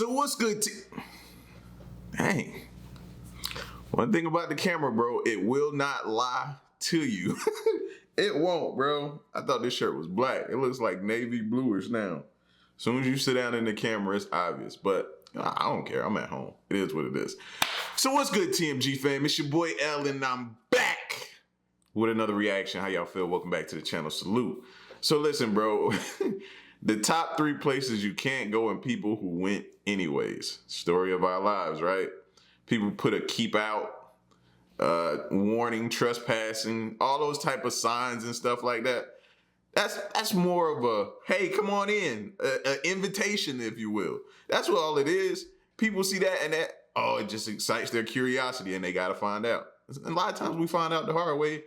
So what's good? Dang. One thing about the camera, bro, it will not lie to you. It won't, bro. I thought this shirt was black. It looks like navy bluish now. As soon as you sit down in the camera, it's obvious. But I don't care. I'm at home. It is what it is. So what's good, TMG fam? It's your boy L, and I'm back with another reaction. How y'all feel? Welcome back to the channel. Salute. So listen, bro. The top 3 places you can't go and people who went anyways. Story of our lives, right? People put a keep out, warning, trespassing, all those type of signs and stuff like that. That's more of a, hey, come on in, an invitation, if you will. That's what all it is. People see that and that, oh, it just excites their curiosity and they got to find out. And a lot of times we find out the hard way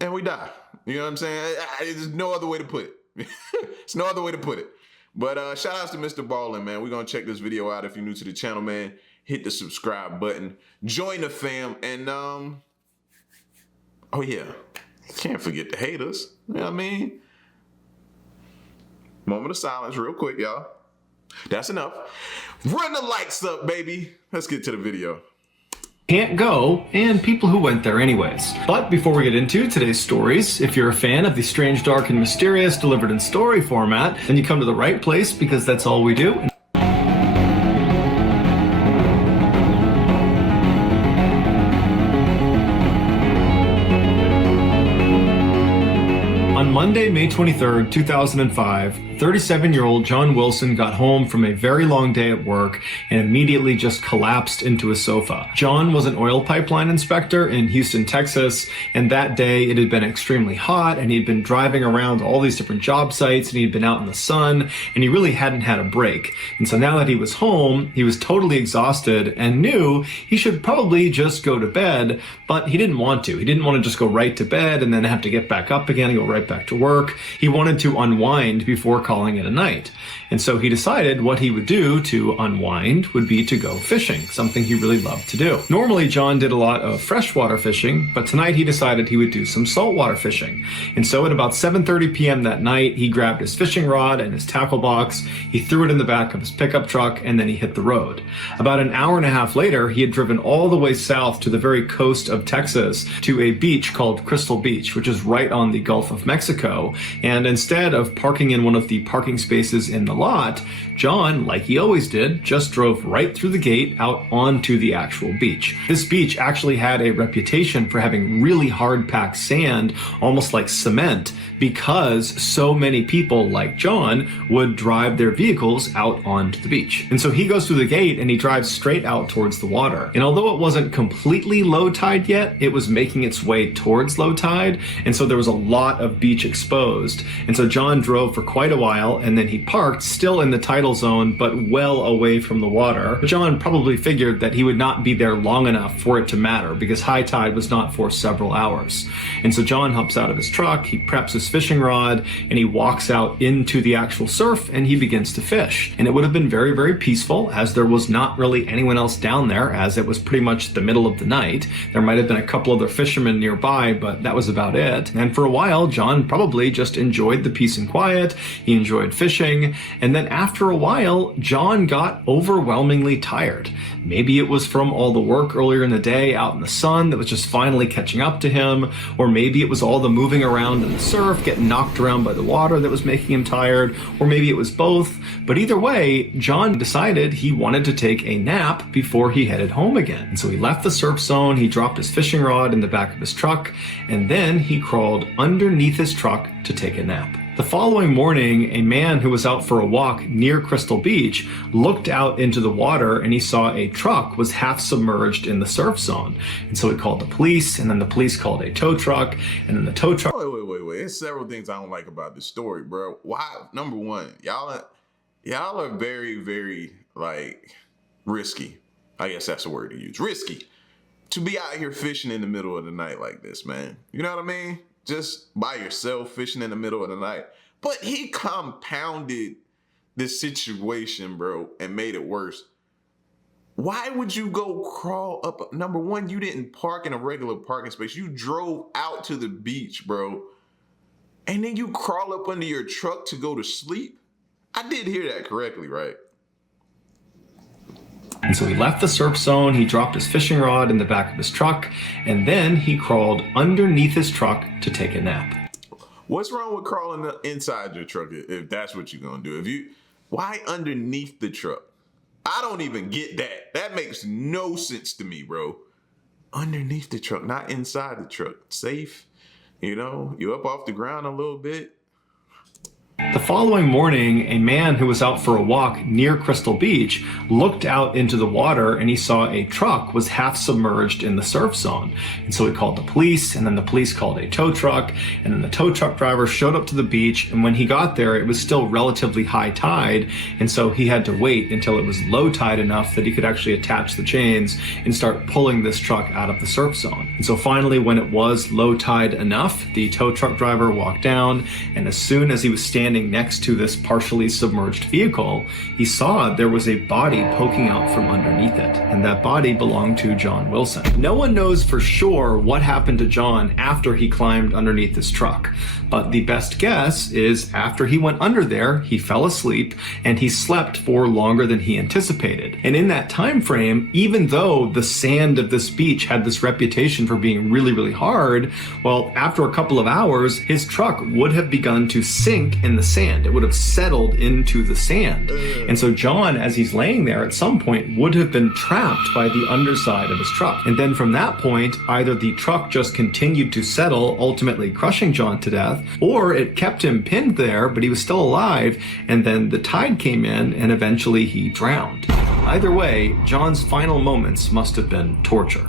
and we die. You know what I'm saying? There's no other way to put it. It's no other way to put it. But shout outs to Mr. Ballin, man. We're going to check this video out. If you're new to the channel, man, hit the subscribe button. Join the fam. And, oh, yeah. Can't forget the haters. You know what I mean? Moment of silence real quick, y'all. That's enough. Run the lights up, baby. Let's get to the video. Can't go, and people who went there anyways. But before we get into today's stories, if you're a fan of the strange, dark, and mysterious delivered in story format, then you come to the right place because that's all we do. On Monday, May 23rd, 2005, 37-year-old John Wilson got home from a very long day at work and immediately just collapsed into a sofa. John was an oil pipeline inspector in Houston, Texas, and that day it had been extremely hot and he'd been driving around all these different job sites and he'd been out in the sun and he really hadn't had a break. And so now that he was home, he was totally exhausted and knew he should probably just go to bed, but he didn't want to. He didn't want to just go right to bed and then have to get back up again and go right back to work. He wanted to unwind before calling it a night. And so he decided what he would do to unwind would be to go fishing, something he really loved to do. Normally, John did a lot of freshwater fishing, but tonight he decided he would do some saltwater fishing. And so at about 7:30 p.m. that night, he grabbed his fishing rod and his tackle box, he threw it in the back of his pickup truck, and then he hit the road. About an hour and a half later, he had driven all the way south to the very coast of Texas to a beach called Crystal Beach, which is right on the Gulf of Mexico. And instead of parking in one of the parking spaces in the lot, John, like he always did, just drove right through the gate out onto the actual beach. This beach actually had a reputation for having really hard-packed sand, almost like cement, because so many people like John would drive their vehicles out onto the beach. And so he goes through the gate and he drives straight out towards the water. And although it wasn't completely low tide yet, it was making its way towards low tide, and so there was a lot of beach exposed. And so John drove for quite a while and then he parked still in the tidal zone but well away from the water. John probably figured that he would not be there long enough for it to matter because high tide was not for several hours. And so John hops out of his truck, he preps his fishing rod, and he walks out into the actual surf and he begins to fish. And it would have been very, very peaceful as there was not really anyone else down there as it was pretty much the middle of the night. There might have been a couple other fishermen nearby, but that was about it. And for a while, John probably just enjoyed the peace and quiet. He enjoyed fishing. And then after a while, John got overwhelmingly tired. Maybe it was from all the work earlier in the day out in the sun that was just finally catching up to him, or maybe it was all the moving around in the surf, getting knocked around by the water that was making him tired, or maybe it was both. But either way, John decided he wanted to take a nap before he headed home again. And so he left the surf zone, he dropped his fishing rod in the back of his truck, and then he crawled underneath his truck to take a nap. The following morning, a man who was out for a walk near Crystal Beach looked out into the water and he saw a truck was half submerged in the surf zone. And so he called the police, and then the police called a tow truck, and then the tow truck... Wait. There's several things I don't like about this story, bro. Why? Number one, y'all are very, very, like, risky. I guess that's the word to use. Risky. To be out here fishing in the middle of the night like this, man. You know what I mean? Just by yourself fishing in the middle of the night. But he compounded this situation, bro, and made it worse. Why would you go crawl up? Number one, you didn't park in a regular parking space. You drove out to the beach, bro. And then you crawl up under your truck to go to sleep? I did hear that correctly, right? And so he left the surf zone, he dropped his fishing rod in the back of his truck, and then he crawled underneath his truck to take a nap. What's wrong with crawling inside your truck if that's what you're gonna do? Why underneath the truck? I don't even get that. That makes no sense to me, bro. Underneath the truck, not inside the truck. Safe, you up off the ground a little bit. The following morning, a man who was out for a walk near Crystal Beach looked out into the water and he saw a truck was half submerged in the surf zone. And so he called the police, and then the police called a tow truck, and then the tow truck driver showed up to the beach, and when he got there, it was still relatively high tide, and so he had to wait until it was low tide enough that he could actually attach the chains and start pulling this truck out of the surf zone. And so finally, when it was low tide enough, the tow truck driver walked down, and as soon as he was standing next to this partially submerged vehicle, he saw there was a body poking out from underneath it, and that body belonged to John Wilson. No one knows for sure what happened to John after he climbed underneath this truck, but the best guess is after he went under there, he fell asleep and he slept for longer than he anticipated. And in that time frame, even though the sand of this beach had this reputation for being really, really hard, well, after a couple of hours, his truck would have begun to sink in the sand. It would have settled into the sand. And so John, as he's laying there at some point, would have been trapped by the underside of his truck. And then from that point, either the truck just continued to settle, ultimately crushing John to death, or it kept him pinned there, but he was still alive, and then the tide came in and eventually he drowned. Either way, John's final moments must have been torture.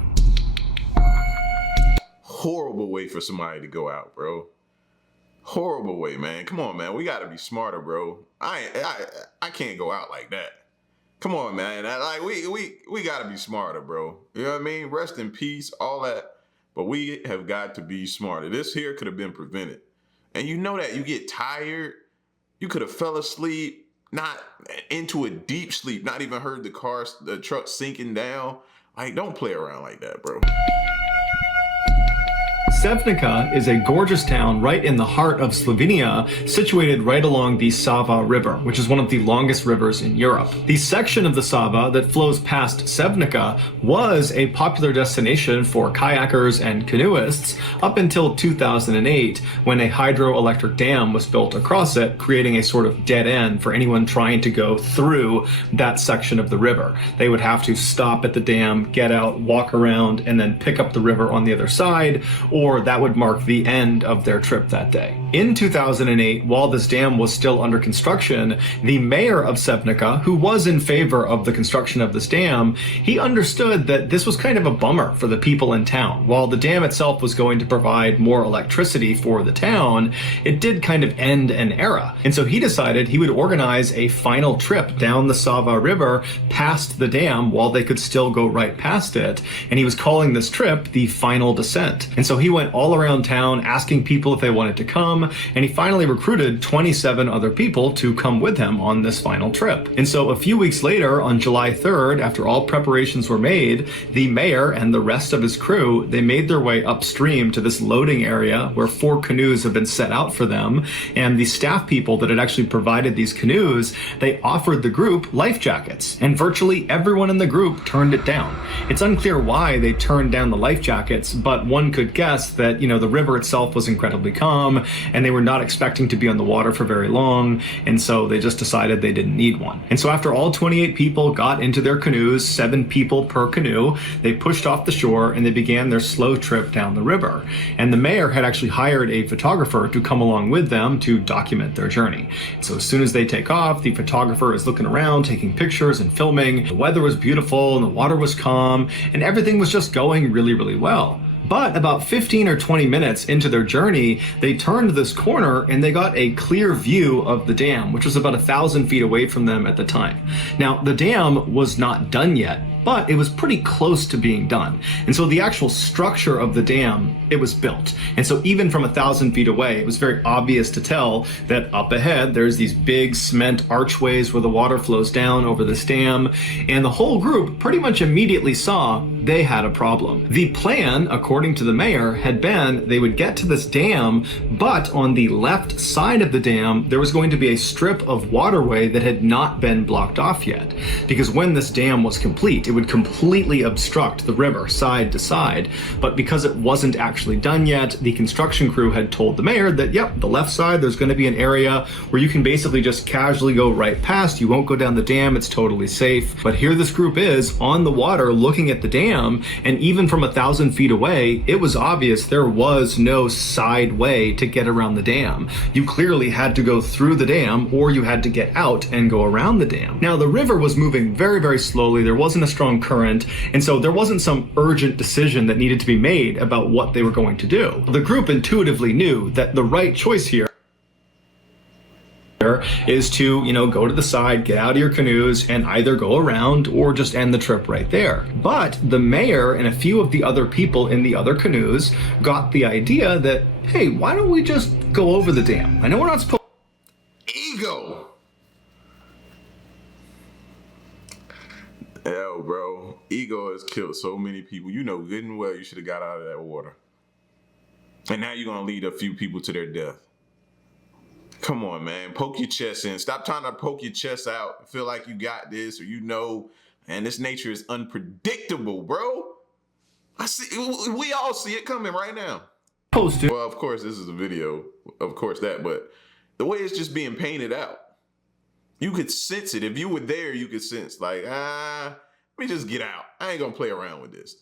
Horrible way for somebody to go out, bro. Horrible way, man. Come on, man. We gotta be smarter, bro. I can't go out like that. Come on, man. We gotta be smarter, bro. You know what I mean? Rest in peace, all that. But we have got to be smarter. This here could have been prevented. And you know that you get tired. You could have fell asleep, not into a deep sleep, not even heard the truck sinking down. Like, don't play around like that, bro. Sevnica is a gorgeous town right in the heart of Slovenia, situated right along the Sava River, which is one of the longest rivers in Europe. The section of the Sava that flows past Sevnica was a popular destination for kayakers and canoeists up until 2008, when a hydroelectric dam was built across it, creating a sort of dead end for anyone trying to go through that section of the river. They would have to stop at the dam, get out, walk around, and then pick up the river on the other side, or that would mark the end of their trip that day. In 2008, while this dam was still under construction, the mayor of Sevnica, who was in favor of the construction of this dam, he understood that this was kind of a bummer for the people in town. While the dam itself was going to provide more electricity for the town, it did kind of end an era. And so he decided he would organize a final trip down the Sava River past the dam while they could still go right past it. And he was calling this trip the Final Descent. And so he went all around town asking people if they wanted to come, and he finally recruited 27 other people to come with him on this final trip. And so a few weeks later, on July 3rd, after all preparations were made, the mayor and the rest of his crew, they made their way upstream to this loading area where 4 canoes have been set out for them, and the staff people that had actually provided these canoes, they offered the group life jackets, and virtually everyone in the group turned it down. It's unclear why they turned down the life jackets, but one could guess that, the river itself was incredibly calm and they were not expecting to be on the water for very long, and so they just decided they didn't need one. And so after all 28 people got into their canoes, 7 people per canoe, they pushed off the shore and they began their slow trip down the river. And the mayor had actually hired a photographer to come along with them to document their journey. So as soon as they take off, the photographer is looking around, taking pictures and filming. The weather was beautiful and the water was calm and everything was just going really, really well. But about 15 or 20 minutes into their journey, they turned this corner and they got a clear view of the dam, which was about 1,000 feet away from them at the time. Now, the dam was not done yet. but it was pretty close to being done. And so the actual structure of the dam, it was built. And so even from 1,000 feet away, it was very obvious to tell that up ahead, there's these big cement archways where the water flows down over this dam. And the whole group pretty much immediately saw they had a problem. The plan, according to the mayor, had been they would get to this dam, but on the left side of the dam, there was going to be a strip of waterway that had not been blocked off yet. Because when this dam was complete, it would completely obstruct the river side to side. But because it wasn't actually done yet, the construction crew had told the mayor that, yep, the left side, there's going to be an area where you can basically just casually go right past. You won't go down the dam. It's totally safe. But here this group is on the water looking at the dam. And even from 1,000 feet away, it was obvious there was no side way to get around the dam. You clearly had to go through the dam, or you had to get out and go around the dam. Now, the river was moving very, very slowly. There wasn't a strong current. And so there wasn't some urgent decision that needed to be made about what they were going to do. The group intuitively knew that the right choice here is to, go to the side, get out of your canoes, and either go around or just end the trip right there. But the mayor and a few of the other people in the other canoes got the idea that, hey, why don't we just go over the dam? I know we're not supposed. Ego. Hell, bro. Ego has killed so many people. You know good and well you should have got out of that water. And now you're going to lead a few people to their death. Come on, man. Poke your chest in. Stop trying to poke your chest out. Feel like you got this, or man, this nature is unpredictable, bro. We all see it coming right now. Well, of course, this is a video. Of course but the way it's just being painted out, you could sense it. If you were there, you could sense like, let me just get out. I ain't gonna play around with this.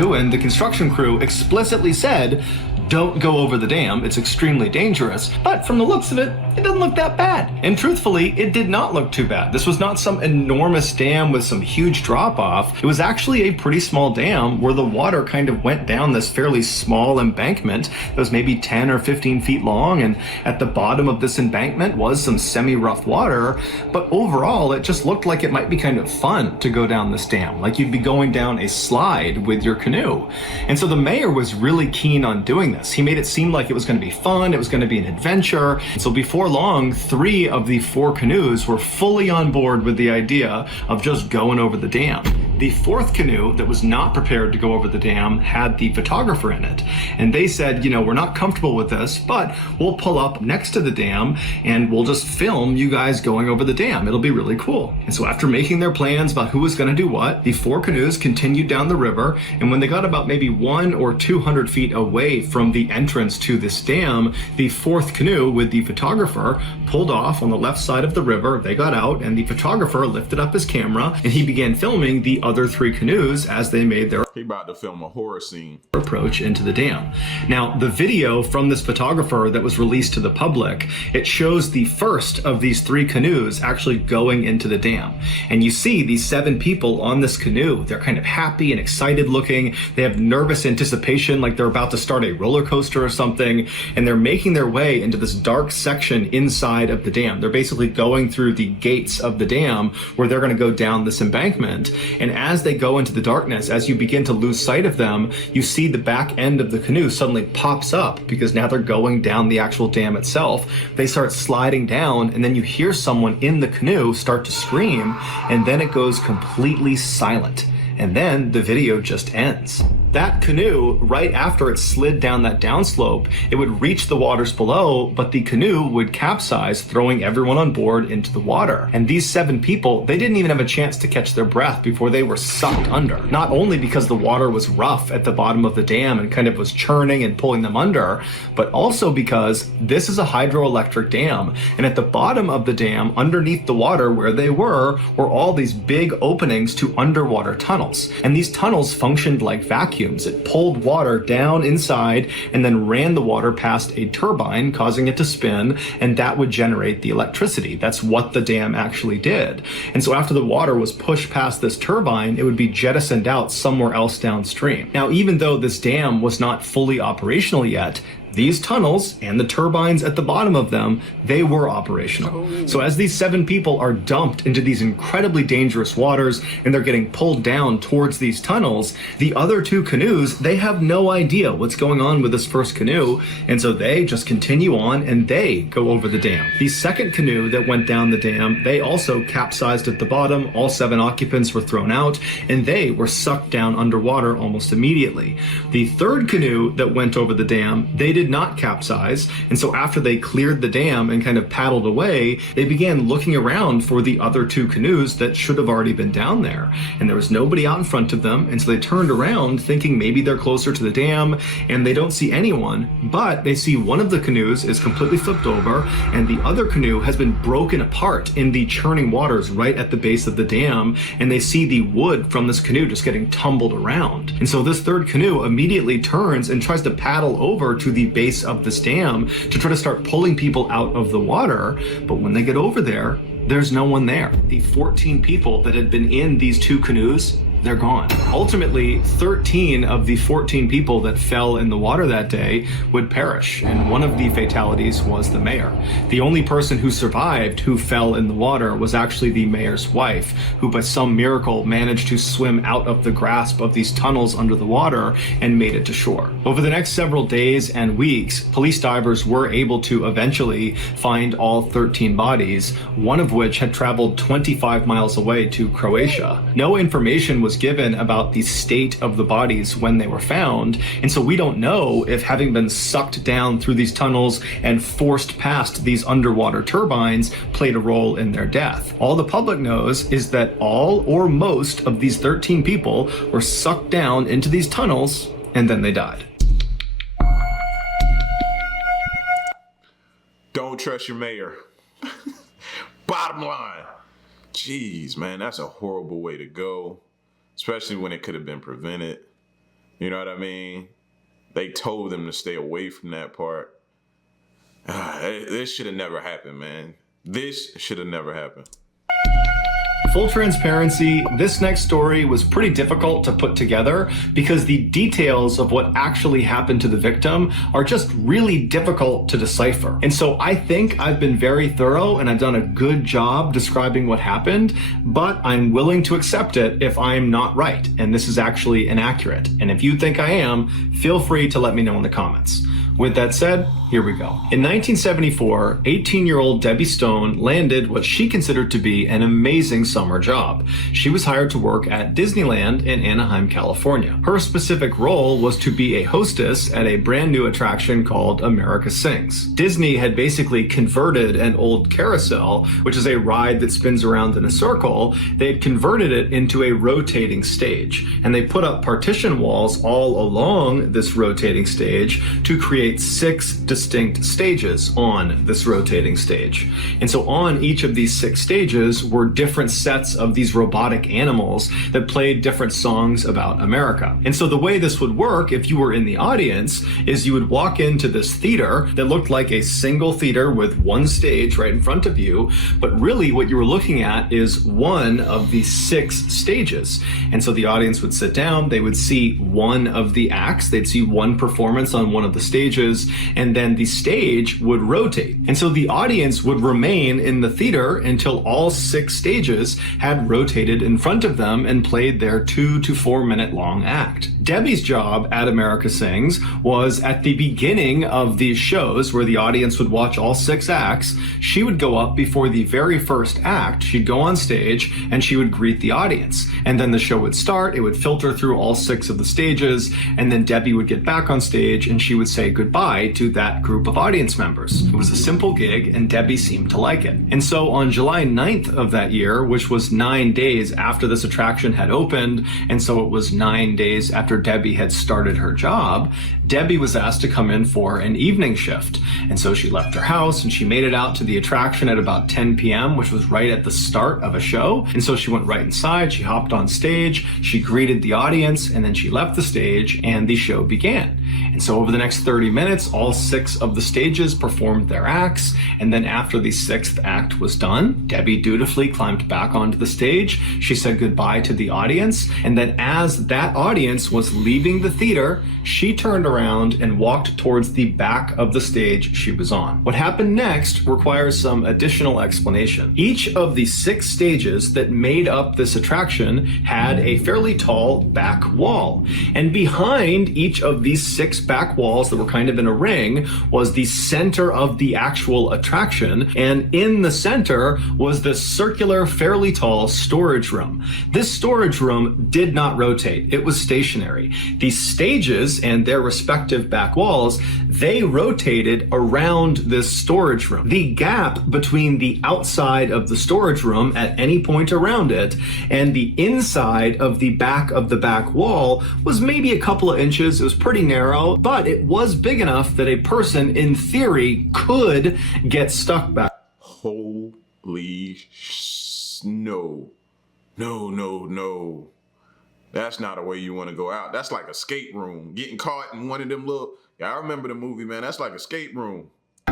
And the construction crew explicitly said, don't go over the dam, it's extremely dangerous. But from the looks of it, it doesn't look that bad. And truthfully, it did not look too bad. This was not some enormous dam with some huge drop off. It was actually a pretty small dam where the water kind of went down this fairly small embankment that was maybe 10 or 15 feet long. And at the bottom of this embankment was some semi-rough water. But overall, it just looked like it might be kind of fun to go down this dam. Like you'd be going down a slide with your canoe. And so the mayor was really keen on doing this. He made it seem like it was going to be fun, it was going to be an adventure. And so before long, 3 of the 4 canoes were fully on board with the idea of just going over the dam. The 4th canoe that was not prepared to go over the dam had the photographer in it. And they said, we're not comfortable with this, but we'll pull up next to the dam and we'll just film you guys going over the dam. It'll be really cool. And so after making their plans about who was going to do what, the 4 canoes continued down the river. And when they got about maybe 100 or 200 feet away from the entrance to this dam, the 4th canoe with the photographer pulled off on the left side of the river. They got out and the photographer lifted up his camera and he began filming the other 3 canoes as they made their He about to film a horror scene approach into the dam. Now, the video from this photographer that was released to the public, it shows the first of these 3 canoes actually going into the dam. And you see these 7 people on this canoe. They're kind of happy and excited looking. They have nervous anticipation like they're about to start a roller coaster or something. And they're making their way into this dark section inside of the dam. They're basically going through the gates of the dam where they're going to go down this embankment. And as they go into the darkness, as you begin to lose sight of them, you see the back end of the canoe suddenly pops up because now they're going down the actual dam itself. They start sliding down and then you hear someone in the canoe start to scream and then it goes completely silent. And then the video just ends. That canoe, right after it slid down that downslope, it would reach the waters below, but the canoe would capsize, throwing everyone on board into the water. And these 7 people, they didn't even have a chance to catch their breath before they were sucked under. Not only because the water was rough at the bottom of the dam and kind of was churning and pulling them under, but also because this is a hydroelectric dam. And at the bottom of the dam, underneath the water where they were all these big openings to underwater tunnels. And these tunnels functioned like vacuums. It pulled water down inside and then ran the water past a turbine, causing it to spin, and that would generate the electricity. That's what the dam actually did. And so after the water was pushed past this turbine, it would be jettisoned out somewhere else downstream. Now, even though this dam was not fully operational yet, these tunnels and the turbines at the bottom of them, they were operational. So as these 7 people are dumped into these incredibly dangerous waters and they're getting pulled down towards these tunnels, the other 2 canoes, they have no idea what's going on with this first canoe, and so they just continue on and they go over the dam. The second canoe that went down the dam, they also capsized at the bottom. All 7 occupants were thrown out and they were sucked down underwater almost immediately. The third canoe that went over the dam, they did not capsize, and so after they cleared the dam and kind of paddled away, they began looking around for the other 2 canoes that should have already been down there, and there was nobody out in front of them, and so they turned around thinking maybe they're closer to the dam, and they don't see anyone, but they see one of the canoes is completely flipped over, and the other canoe has been broken apart in the churning waters right at the base of the dam, and they see the wood from this canoe just getting tumbled around. And so this third canoe immediately turns and tries to paddle over to the base of this dam to try to start pulling people out of the water, but when they get over there, there's no one there. The 14 people that had been in these 2 canoes, they're gone. Ultimately, 13 of the 14 people that fell in the water that day would perish, and one of the fatalities was the mayor. The only person who survived who fell in the water was actually the mayor's wife, who by some miracle managed to swim out of the grasp of these tunnels under the water and made it to shore. Over the next several days and weeks, police divers were able to eventually find all 13 bodies, one of which had traveled 25 miles away to Croatia. No information was given about the state of the bodies when they were found, and so we don't know if having been sucked down through these tunnels and forced past these underwater turbines played a role in their death. All the public knows is that all or most of these 13 people were sucked down into these tunnels and then they died. Don't trust your mayor. Bottom line. Jeez, man, that's a horrible way to go. Especially when it could have been prevented. You know what I mean? They told them to stay away from that part. This should have never happened, man. This should have never happened. Full transparency, this next story was pretty difficult to put together because the details of what actually happened to the victim are just really difficult to decipher. And so I think I've been very thorough and I've done a good job describing what happened, but I'm willing to accept it if I'm not right and this is actually inaccurate. And if you think I am, feel free to let me know in the comments. With that said, here we go. In 1974, 18-year-old Debbie Stone landed what she considered to be an amazing summer job. She was hired to work at Disneyland in Anaheim, California. Her specific role was to be a hostess at a brand new attraction called America Sings. Disney had basically converted an old carousel, which is a ride that spins around in a circle. They had converted it into a rotating stage, and they put up partition walls all along this rotating stage to create 6 distinct stages on this rotating stage. And so on each of these 6 stages were different sets of these robotic animals that played different songs about America. And so the way this would work if you were in the audience is you would walk into this theater that looked like a single theater with one stage right in front of you, but really what you were looking at is one of the 6 stages. And so the audience would sit down, they would see one of the acts, they'd see one performance on one of the stages, and then the stage would rotate. And so the audience would remain in the theater until all 6 stages had rotated in front of them and played their 2 to 4 minute long act. Debbie's job at America Sings was at the beginning of these shows where the audience would watch all 6 acts. She would go up before the very first act. She'd go on stage and she would greet the audience. And then the show would start. It would filter through all 6 of the stages. And then Debbie would get back on stage and she would say goodbye to that group of audience members. It was a simple gig and Debbie seemed to like it. And so on July 9th of that year, which was 9 days after this attraction had opened, and so it was 9 days after Debbie had started her job, Debbie was asked to come in for an evening shift. And so she left her house and she made it out to the attraction at about 10 p.m., which was right at the start of a show. And so she went right inside, she hopped on stage, she greeted the audience, and then she left the stage and the show began. And so over the next 30 minutes, all 6 of the stages performed their acts. And then after the 6th act was done, Debbie dutifully climbed back onto the stage. She said goodbye to the audience. And then as that audience was leaving the theater, she turned around and walked towards the back of the stage she was on. What happened next requires some additional explanation. Each of the 6 stages that made up this attraction had a fairly tall back wall. And behind each of these 6 back walls that were kind of in a ring was the center of the actual attraction. And in the center was this circular, fairly tall storage room. This storage room did not rotate. It was stationary. The stages and their respective back walls, they rotated around this storage room. The gap between the outside of the storage room at any point around it and the inside of the back wall was maybe a couple of inches. It was pretty narrow, but it was big enough that a person in theory could get stuck back. Holy no. No. That's not a way you want to go out. That's like escape room. Getting caught in one of them little... Yeah, I remember the movie, man. That's like escape room.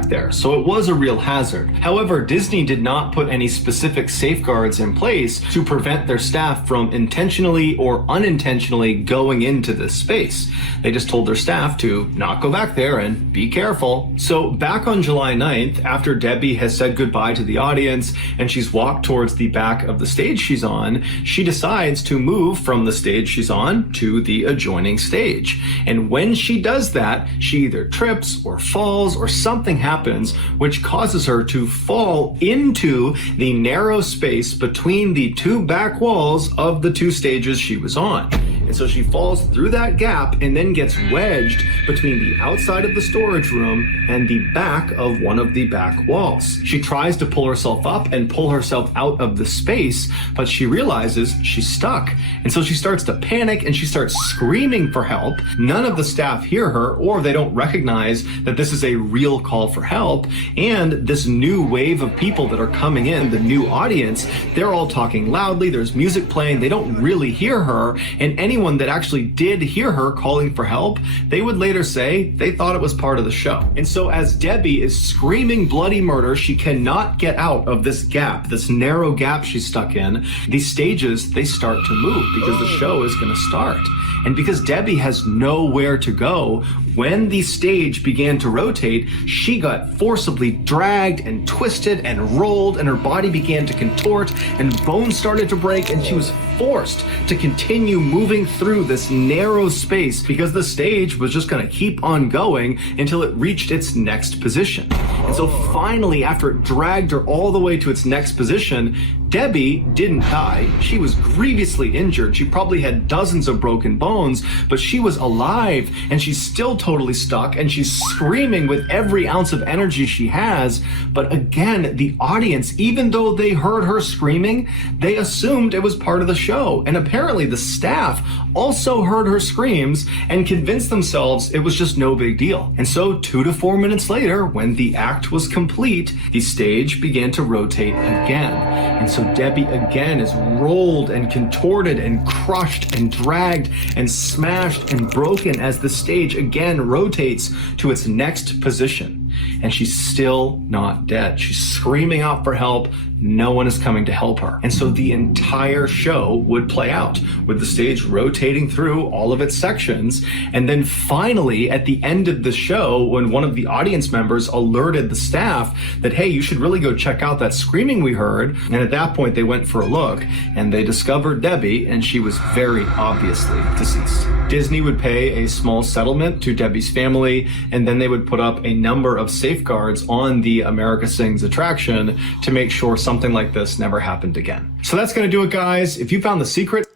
There. So it was a real hazard. However, Disney did not put any specific safeguards in place to prevent their staff from intentionally or unintentionally going into this space. They just told their staff to not go back there and be careful. So back on July 9th, after Debbie has said goodbye to the audience and she's walked towards the back of the stage she's on, she decides to move from the stage she's on to the adjoining stage. And when she does that, she either trips or falls or something happens, which causes her to fall into the narrow space between the 2 back walls of the 2 stages she was on. And so she falls through that gap and then gets wedged between the outside of the storage room and the back of one of the back walls. She tries to pull herself up and pull herself out of the space, but she realizes she's stuck. And so she starts to panic and she starts screaming for help. None of the staff hear her, or they don't recognize that this is a real call for help. And this new wave of people that are coming in, the new audience, they're all talking loudly. There's music playing. They don't really hear her. And anyone that actually did hear her calling for help, they would later say they thought it was part of the show. And so as Debbie is screaming bloody murder, she cannot get out of this gap, this narrow gap she's stuck in. These stages, they start to move because the show is going to start. And because Debbie has nowhere to go, when the stage began to rotate, she got forcibly dragged and twisted and rolled, and her body began to contort, and bones started to break, and she was forced to continue moving through this narrow space because the stage was just going to keep on going until it reached its next position. And so finally, after it dragged her all the way to its next position, Debbie didn't die. She was grievously injured. She probably had dozens of broken bones, but she was alive and she's still totally stuck and she's screaming with every ounce of energy she has. But again, the audience, even though they heard her screaming, they assumed it was part of the show. And apparently the staff also heard her screams and convinced themselves it was just no big deal. And so 2 to 4 minutes later, when the act was complete, the stage began to rotate again. And so Debbie again is rolled and contorted and crushed and dragged and smashed and broken as the stage again rotates to its next position. And she's still not dead. She's screaming out for help. No one is coming to help her. And so the entire show would play out with the stage rotating through all of its sections. And then finally, at the end of the show, when one of the audience members alerted the staff that, hey, you should really go check out that screaming we heard. And at that point, they went for a look and they discovered Debbie, and she was very obviously deceased. Disney would pay a small settlement to Debbie's family, and then they would put up a number of safeguards on the America Sings attraction to make sure something like this never happened again. So that's going to do it, guys. If you found the secret...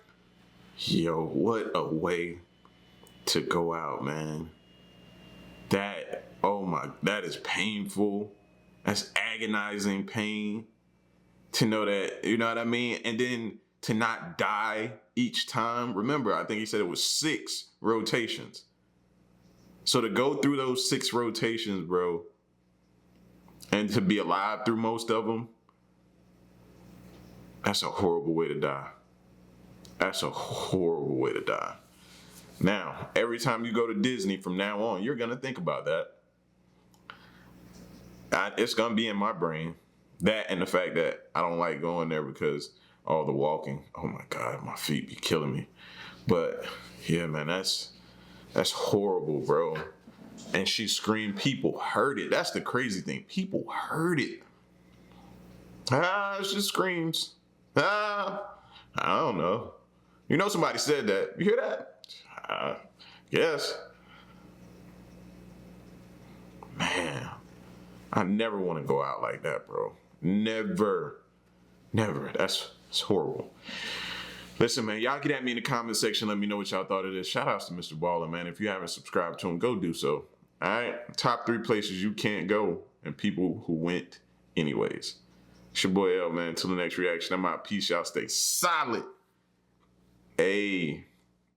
Yo, what a way to go out, man. That is painful. That's agonizing pain to know that, you know what I mean? And then to not die each time. Remember, I think he said it was 6 rotations. So to go through those 6 rotations, bro, and to be alive through most of them, that's a horrible way to die. That's a horrible way to die. Now, every time you go to Disney from now on, you're going to think about that. It's going to be in my brain. That and the fact that I don't like going there because all the walking. Oh my God, my feet be killing me. But yeah, man, that's horrible, bro. And she screamed, people heard it. That's the crazy thing. People heard it. It's just screams. I don't know. You know somebody said that. You hear that? Yes. Man, I never want to go out like that, bro. Never. That's horrible. Listen, man, y'all get at me in the comment section. Let me know what y'all thought of this. Shout outs to Mr. Baller, man. If you haven't subscribed to him, go do so. All right? Top 3 places you can't go and people who went anyways. It's your boy L, man. Until the next reaction, I'm out. Peace. Y'all stay solid. Hey.